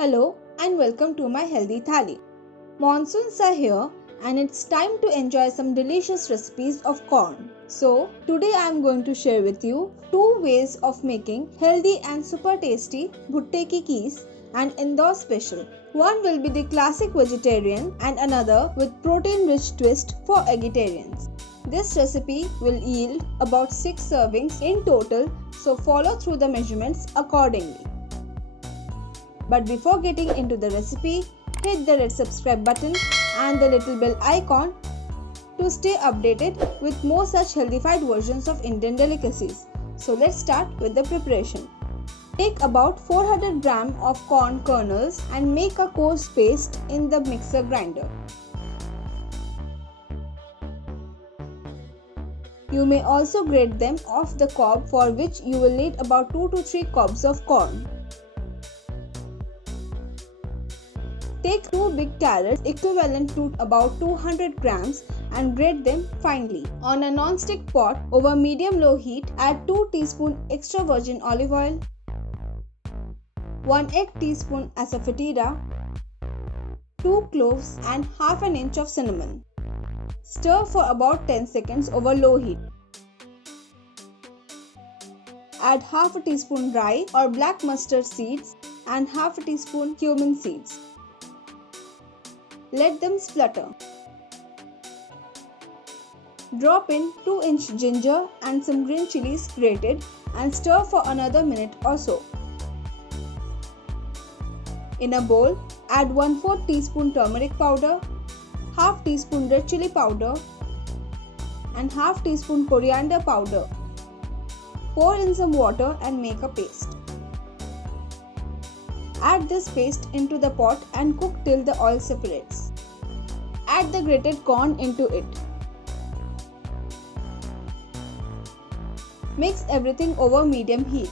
Hello and welcome to my healthy thali. Monsoons are here and it's time to enjoy some delicious recipes of corn. So today I am going to share with you two ways of making healthy and super tasty bhutte ki kees and Indore special. One will be the classic vegetarian and another with protein rich twist for vegetarians. This recipe will yield about 6 servings in total, so follow through the measurements accordingly. But before getting into the recipe, hit the red subscribe button and the little bell icon to stay updated with more such healthified versions of Indian delicacies. So let's start with the preparation. Take about 400 gram of corn kernels and make a coarse paste in the mixer grinder. You may also grate them off the cob, for which you will need about 2 to 3 cobs of corn. Take 2 big carrots equivalent to about 200 grams and grate them finely. On a non-stick pot over medium-low heat, add 2 teaspoons extra virgin olive oil, 1 egg teaspoon asafoetida, 2 cloves and half an inch of cinnamon. Stir for about 10 seconds over low heat. Add half a teaspoon rye or black mustard seeds and half a teaspoon cumin seeds. Let them splutter. Drop in 2-inch ginger and some green chilies grated and stir for another minute or so. In a bowl, add 1/4 teaspoon turmeric powder, half teaspoon red chili powder and half teaspoon coriander powder. Pour in some water and make a paste. Add this paste into the pot and cook till the oil separates. Add the grated corn into it. Mix everything over medium heat.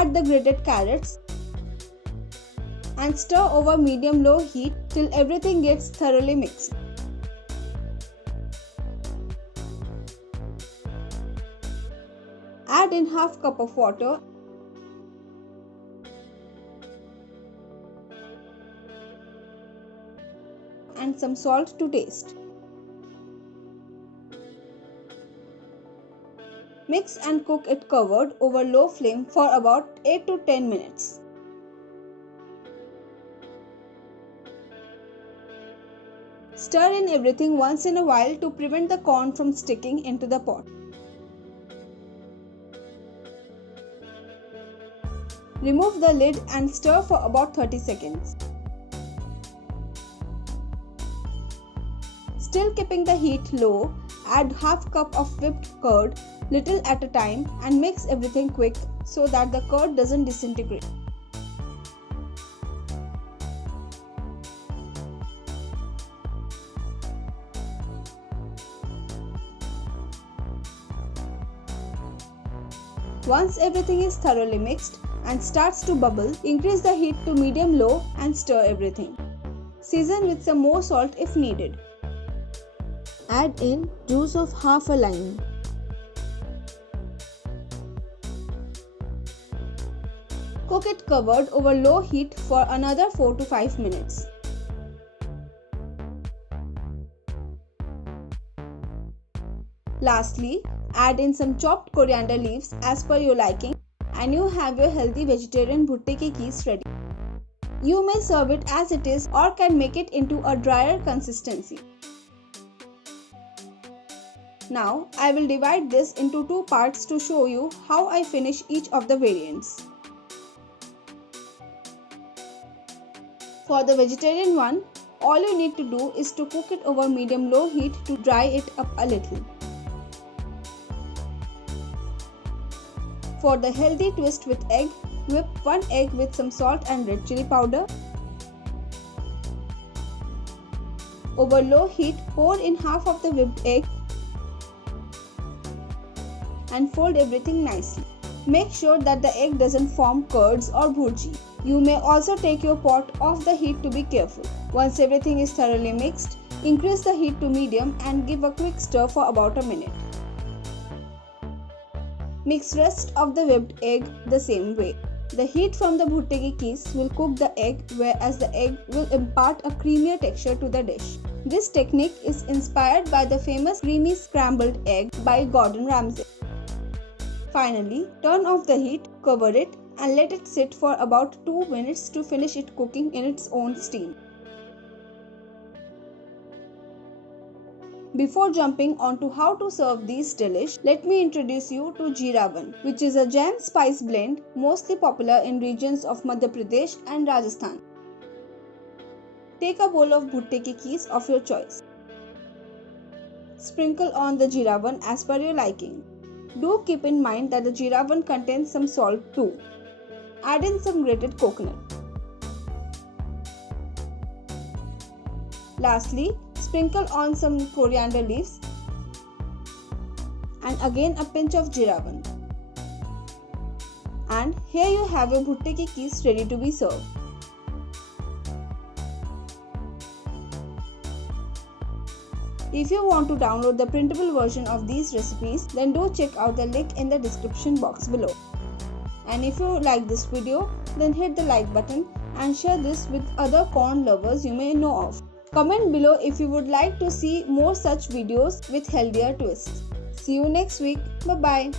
Add the grated carrots and stir over medium-low heat till everything gets thoroughly mixed. Add in half cup of water and some salt to taste. Mix and cook it covered over low flame for about 8 to 10 minutes. Stir in everything once in a while to prevent the corn from sticking into the pot. Remove the lid and stir for about 30 seconds. Still keeping the heat low, add half cup of whipped curd, little at a time, and mix everything quick so that the curd doesn't disintegrate. Once everything is thoroughly mixed and starts to bubble, increase the heat to medium-low and stir everything. Season with some more salt if needed. Add in juice of half a lime. Cook it covered over low heat for another 4 to 5 minutes. Lastly, add in some chopped coriander leaves as per your liking and you have your healthy vegetarian bhutte ki kees ready. You may serve it as it is or can make it into a drier consistency. Now, I will divide this into 2 parts to show you how I finish each of the variants. For the vegetarian one, all you need to do is to cook it over medium-low heat to dry it up a little. For the healthy twist with egg, whip 1 egg with some salt and red chili powder. Over low heat, pour in half of the whipped egg and fold everything nicely. Make sure that the egg doesn't form curds or bhurji. You may also take your pot off the heat to be careful. Once everything is thoroughly mixed, increase the heat to medium and give a quick stir for about a minute. Mix rest of the whipped egg the same way. The heat from the bhutte ki keez will cook the egg, whereas the egg will impart a creamier texture to the dish. This technique is inspired by the famous creamy scrambled egg by Gordon Ramsay. Finally, turn off the heat, cover it and let it sit for about 2 minutes to finish it cooking in its own steam. Before jumping on to how to serve these delish, let me introduce you to Jeeravan, which is a jam spice blend mostly popular in regions of Madhya Pradesh and Rajasthan. Take a bowl of bhutte ki keez of your choice. Sprinkle on the Jeeravan as per your liking. Do keep in mind that the Jeeravan contains some salt too. Add in some grated coconut. Lastly, sprinkle on some coriander leaves and again a pinch of Jeeravan. And here you have your bhutte ki keez ready to be served. If you want to download the printable version of these recipes, then do check out the link in the description box below. And if you like this video, then hit the like button and share this with other corn lovers you may know of. Comment below if you would like to see more such videos with healthier twists. See you next week. Bye bye.